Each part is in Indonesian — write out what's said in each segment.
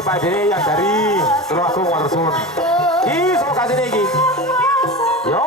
Pak Dene yang dari Tulungagung matur suwun. Ki sok kasih iki. Yo.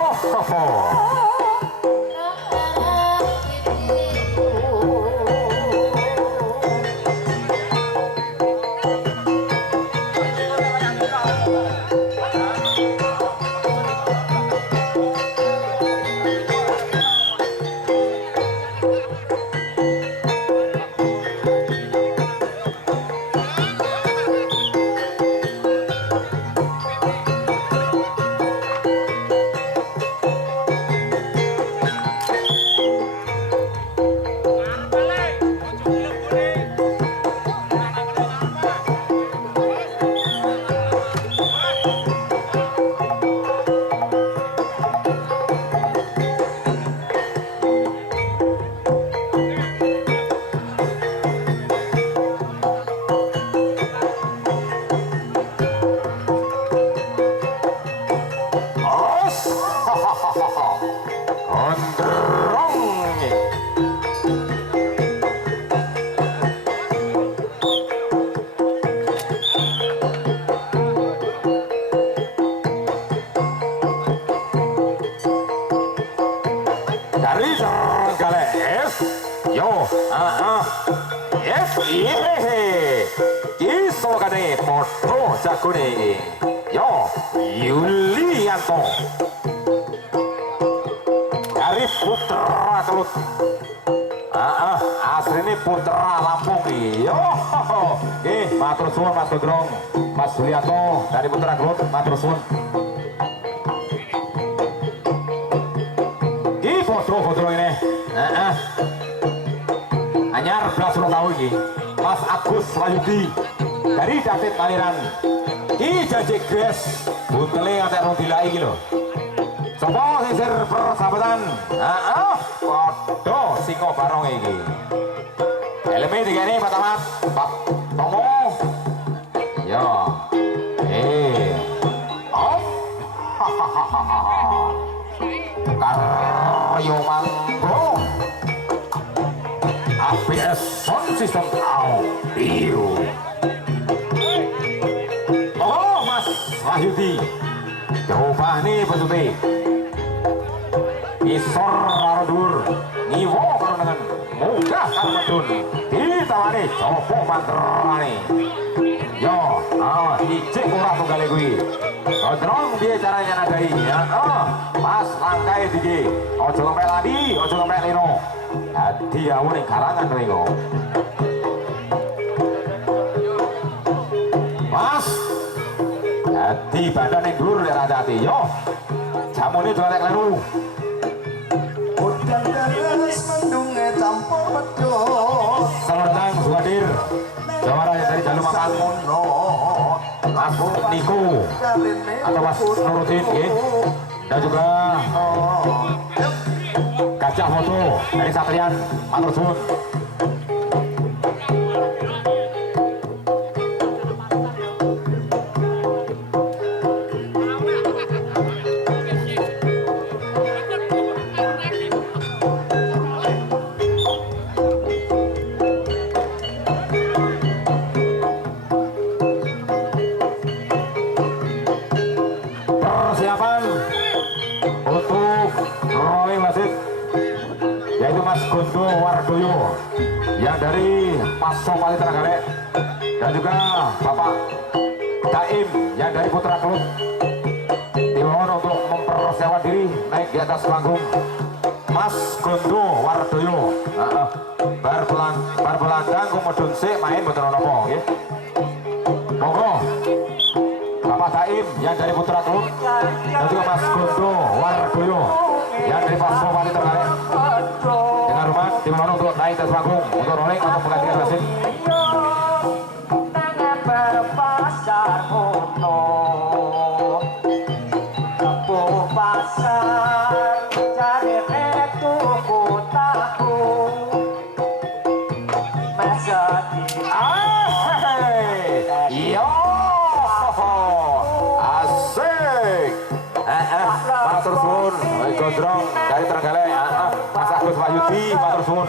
Dari Sanggale F. Yo, F yehe. Iso kane foto jakune. Yo, Yulianto. Dari Putra Kelut. Asline Putra Lampung iki. Yo. Nggih, matur suwun Mas Gondrong. Mas Yulianto dari Putra Kelut, matur suwun. Foto ini, anyar belas ulang tahun ini, Mas Agus Wahyudi dari David Maliran, ki janji gres, buntele ngantek rong dilai iki lho. Sopo sisir persahabatan, podo singo barong iki. Helme digene Pak Tamat, Pak Tomo, yo, Karyo Manggo ABS Sound System Audio. Oh Mas Wahyudi, coba nih betul isor radur ngiwo karo dengan mudah karo medun ditawani copo mantrane. Yo, ijik ora tunggale kuwi. Gondrong piye caranya nadai ya? Pas langkai diki. Ojo sampai ladi, ojo sampai lino. Dadi awon ning karangan rego. Mas. Dadi badane dhuwur lek hati. Yo. Jamune do lek kleru. Udan deres mendung campur pedhot. Selendang Suwadir. Jawara dari Jalur Makan. Mas Niko atau Mas Nuruddin dan juga Gajah Foto dari Satrian matur suwun. Gondo Wardoyo yang dari Paso Pali Trenggalek dan juga Bapak Daim yang dari Putra Kelut dimohon untuk mempersiapkan diri naik di atas panggung. Mas Gondo Wardoyo bar belandang kumedun sik main boten napa nggih. Monggo Bapak Daim yang dari Putra Kelut dan juga Mas Gondo Wardoyo yang dari Paso Pali Trenggalek dengan rumah dimohon untuk naik atas panggung untuk rolling atau menggantikan wasit. Tangan berpasar foto Kepo pasar cari tuku tahu mesati yo asik matur suwun Gondrong dari Trenggalek Mas Agus Wahyudi matur suwun.